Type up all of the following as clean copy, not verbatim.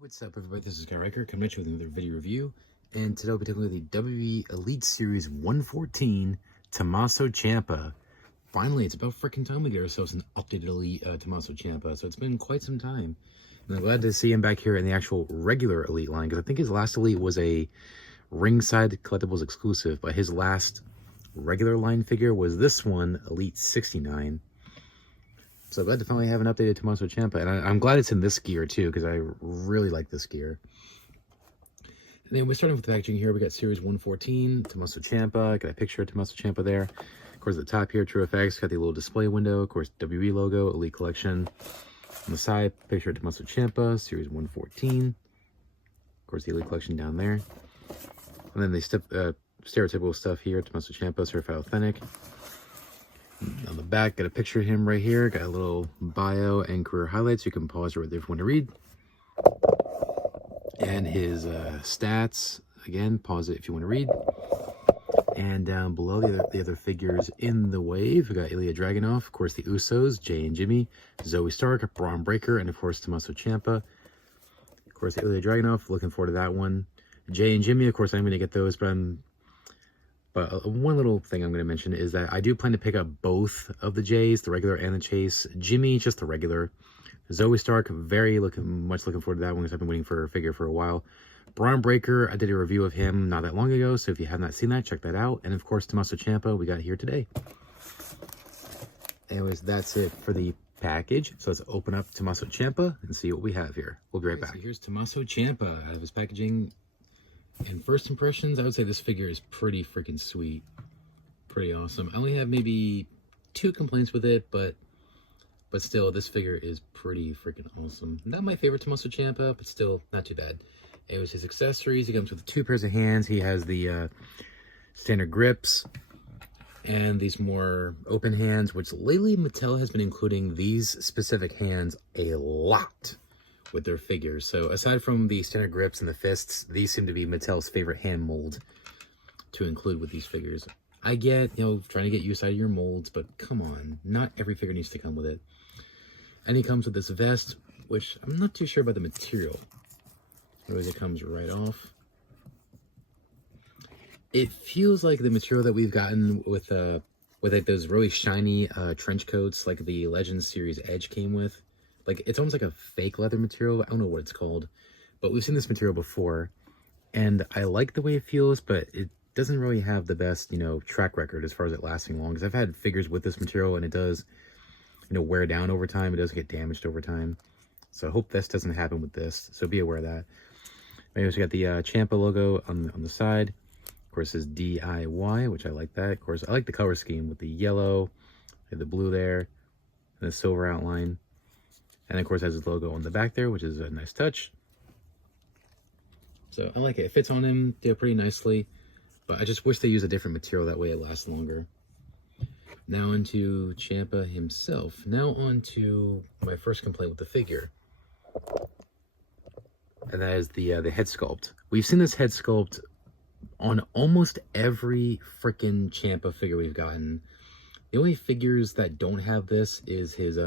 What's up, everybody? This is Guy Riker coming at you with another video review, and today I'll be taking a look at the WWE Elite Series 114 Tommaso Ciampa. Finally, it's about freaking time we get ourselves an updated Elite Tommaso Ciampa, so it's been quite some time. And I'm glad to see him back here in the actual regular Elite line, because I think his last Elite was a ringside collectibles exclusive, but his last regular line figure was this one, Elite 69. So glad to finally have an updated Tommaso Ciampa, and I'm glad it's in this gear too, because I really like this gear. And then we're starting with the packaging here. We got Series 114, Tommaso Ciampa. Got a picture of Tommaso Ciampa there. Of course, at the top here, True Effects, got the little display window. Of course, WWE logo, Elite Collection. On the side, picture of Tommaso Ciampa, Series 114. Of course, the Elite Collection down there. And then the stereotypical stuff here, Tommaso Ciampa, Certified Authentic. On the back, got a picture of him right here. Got a little bio and career highlights. You can pause right there if you want to read. And his stats. Again, pause it if you want to read. And down below, the other figures in the wave. We got Ilya Dragunov, of course, the Usos, Jay and Jimmy, Zoe Stark, Braun Breaker, and of course, Tommaso Ciampa. Of course, Ilya Dragunov, looking forward to that one. Jay and Jimmy, of course, I'm going to get those, but one little thing I'm going to mention is that I do plan to pick up both of the Jays, the regular and the Chase. Jimmy, just the regular. Zoe Stark, much looking forward to that one because I've been waiting for a figure for a while. Braun Breaker, I did a review of him not that long ago, so if you have not seen that, check that out. And of course, Tommaso Ciampa, we got here today. Anyways, that's it for the package. So let's open up Tommaso Ciampa and see what we have here. We'll be right back. So here's Tommaso Ciampa out of his packaging. And first impressions, I would say this figure is pretty freaking sweet. Pretty awesome. I only have maybe 2 complaints with it, but still, this figure is pretty freaking awesome. Not my favorite Tommaso Ciampa, but still not too bad. It was his accessories. He comes with 2 pairs of hands. He has the standard grips and these more open hands, which lately Mattel has been including these specific hands a lot with their figures. So aside from the standard grips and the fists, these seem to be Mattel's favorite hand mold to include with these figures. I get, trying to get use out of your molds, but come on, not every figure needs to come with it. And he comes with this vest, which I'm not too sure about the material. Otherwise, it comes right off. It feels like the material that we've gotten with like those really shiny trench coats, like the Legends Series Edge came with. Like, it's almost like a fake leather material. I don't know what it's called, but we've seen this material before, and I like the way it feels, but it doesn't really have the best, track record as far as it lasting long, because I've had figures with this material, and it does, wear down over time. It does get damaged over time, so I hope this doesn't happen with this, so be aware of that. Anyways, we got the Ciampa logo on the side. Of course, his DIY, which I like that. Of course, I like the color scheme with the yellow, the blue there, and the silver outline. And of course, has his logo on the back there, which is a nice touch. So I like it. It fits on him pretty nicely, but I just wish they used a different material. That way it lasts longer. Now onto Ciampa himself. Now onto my first complaint with the figure. And that is the head sculpt. We've seen this head sculpt on almost every freaking Ciampa figure we've gotten. The only figures that don't have this is his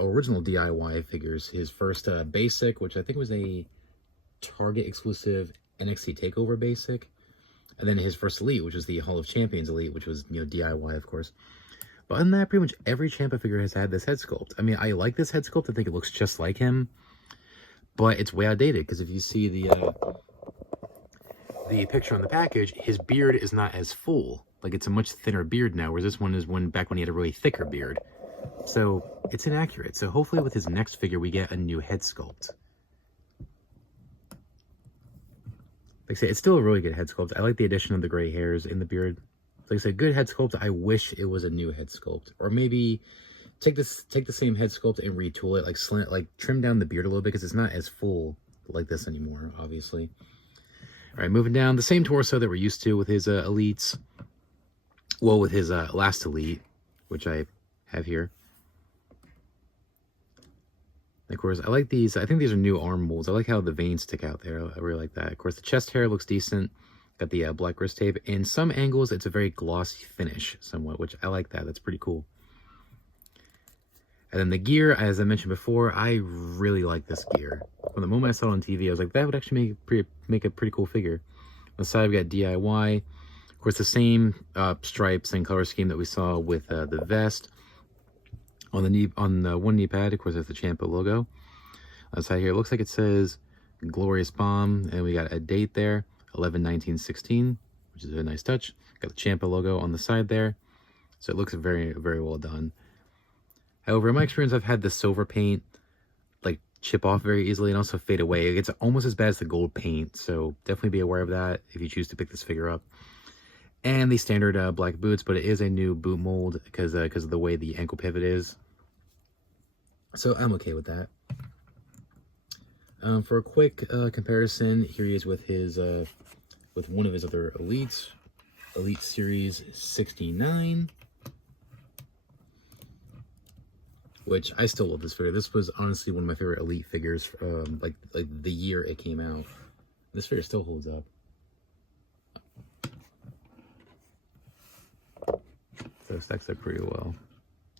original DIY figures. His first basic, which I think was a Target exclusive NXT TakeOver basic, and then his first Elite, which was the Hall of Champions Elite, which was DIY, of course. But other than that, pretty much every Ciampa figure has had this head sculpt. I mean, I like this head sculpt. I think it looks just like him, but it's way outdated, because if you see the picture on the package, his beard is not as full. Like, it's a much thinner beard now, whereas this one is back when he had a really thicker beard. So it's inaccurate. So hopefully with his next figure, we get a new head sculpt. Like I say, it's still a really good head sculpt. I like the addition of the gray hairs in the beard. Like I said, good head sculpt. I wish it was a new head sculpt, or maybe take the same head sculpt and retool it, like trim down the beard a little bit, because it's not as full like this anymore, obviously. All right, moving down, the same torso that we're used to with his Elites. Well, with his last Elite, which I have here. Of course, I like these. I think these are new arm molds. I like how the veins stick out there. I really like that. Of course, the chest hair looks decent. Got the black wrist tape. In some angles, it's a very glossy finish somewhat, which I like that. That's pretty cool. And then the gear, as I mentioned before, I really like this gear. From the moment I saw it on TV, I was like, that would actually make a pretty cool figure. On the side, we got DIY. Of course, the same stripes and color scheme that we saw with the vest. On the knee, on the one knee pad, of course, there's the Ciampa logo. On the side here, it looks like it says Glorious Bomb, and we got a date there, 11/19/16, which is a nice touch. Got the Ciampa logo on the side there, so it looks very, very well done. However, in my experience, I've had the silver paint like chip off very easily and also fade away. It's almost as bad as the gold paint, so definitely be aware of that if you choose to pick this figure up. And the standard black boots, but it is a new boot mold because of the way the ankle pivot is. So I'm okay with that. For a quick comparison, here he is with his with one of his other elites, Elite Series 69. Which I still love this figure. This was honestly one of my favorite Elite figures, like the year it came out. This figure still holds up. So it stacks up pretty well.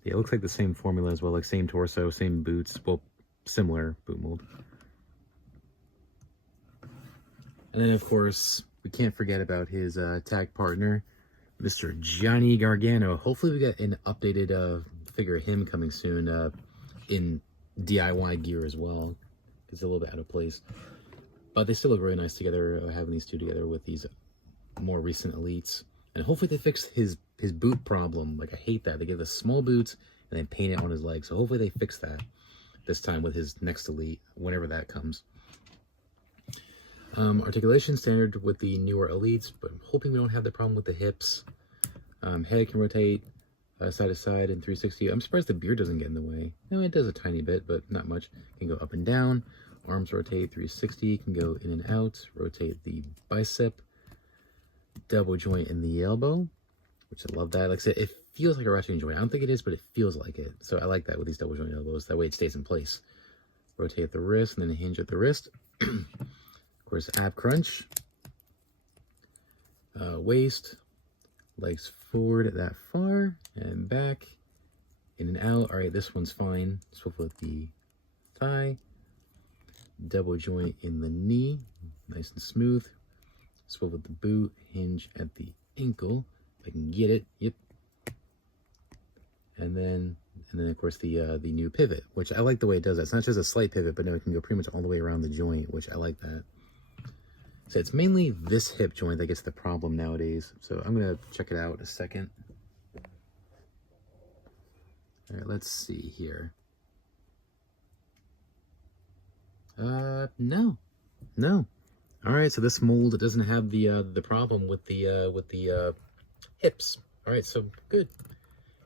Yeah, it looks like the same formula as well, like same torso, same boots, well, similar boot mold. And then, of course, we can't forget about his tag partner, Mr. Johnny Gargano. Hopefully we get an updated figure of him coming soon in DIY gear as well. It's a little bit out of place. But they still look really nice together, having these two together with these more recent Elites. And hopefully they fix his boot problem. Like, I hate that. They give us small boots and they paint it on his legs. So hopefully they fix that this time with his next Elite, whenever that comes. Articulation standard with the newer Elites, but I'm hoping we don't have the problem with the hips. Head can rotate side to side in 360. I'm surprised the beard doesn't get in the way. No, it does a tiny bit, but not much. Can go up and down. Arms rotate 360. Can go in and out. Rotate the bicep. Double joint in the elbow, which I love that. Like I said, it feels like a rotating joint. I don't think it is, but it feels like it. So I like that with these double joint elbows. That way it stays in place. Rotate the wrist and then hinge at the wrist. Of course, ab crunch. Waist. Legs forward that far and back. In and out. All right, this one's fine. Swivel at the thigh. Double joint in the knee. Nice and smooth. Swivel at the boot. Hinge at the ankle. If I can get it. Yep. And then of course the new pivot, which I like the way it does that. It's not just a slight pivot, but no, it can go pretty much all the way around the joint, which I like that. So it's mainly this hip joint that gets the problem nowadays. So I'm going to check it out in a second. All right, let's see here. No. All right, so this mold doesn't have the problem with the hips. All right, so good.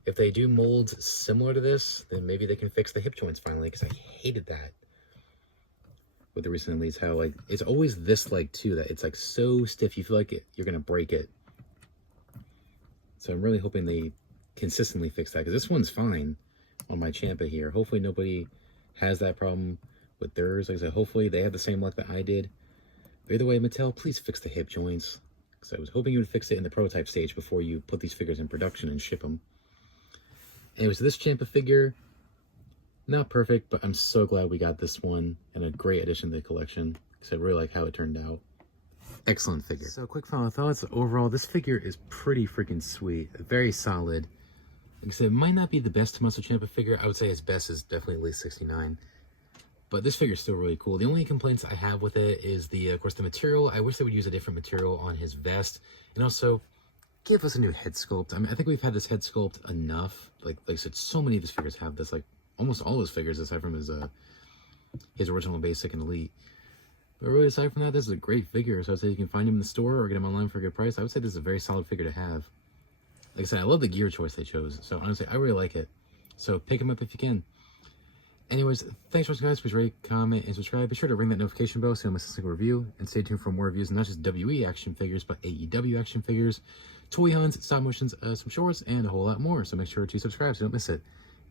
If they do molds similar to this, then maybe they can fix the hip joints finally, because I hated that with the recent Elites, how like it's always this like too, that it's like so stiff you feel like you're gonna break it. So I'm really hoping they consistently fix that, because this one's fine on my Ciampa here. Hopefully nobody has that problem with theirs. Like I said, hopefully they have the same luck that I did. But either way, Mattel, please fix the hip joints, because I was hoping you would fix it in the prototype stage before you put these figures in production and ship them. Anyways, this Ciampa figure, not perfect, but I'm so glad we got this one, and a great addition to the collection, because I really like how it turned out. Excellent figure. So quick final thoughts. Overall, this figure is pretty freaking sweet. Very solid. Like I said, it might not be the best Tommaso Ciampa figure. I would say his best is definitely Elite 69. But this figure is still really cool. The only complaints I have with it is of course, the material. I wish they would use a different material on his vest. And also, give us a new head sculpt. I mean, I think we've had this head sculpt enough. Like I said, so many of his figures have this. Like, almost all his figures, aside from his original basic and Elite. But really, aside from that, this is a great figure. So I'd say you can find him in the store or get him online for a good price. I would say this is a very solid figure to have. Like I said, I love the gear choice they chose. So honestly, I really like it. So pick him up if you can. Anyways, thanks for watching, guys. Please rate, comment, and subscribe. Be sure to ring that notification bell so you don't miss a single review. And stay tuned for more reviews, not just WWE action figures, but AEW action figures, toy hunts, stop motions, some shorts, and a whole lot more. So make sure to subscribe so you don't miss it.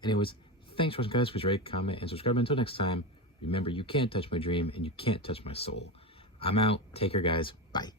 Anyways, thanks for watching, guys. Please rate, comment, and subscribe. Until next time, remember, you can't touch my dream and you can't touch my soul. I'm out. Take care, guys. Bye.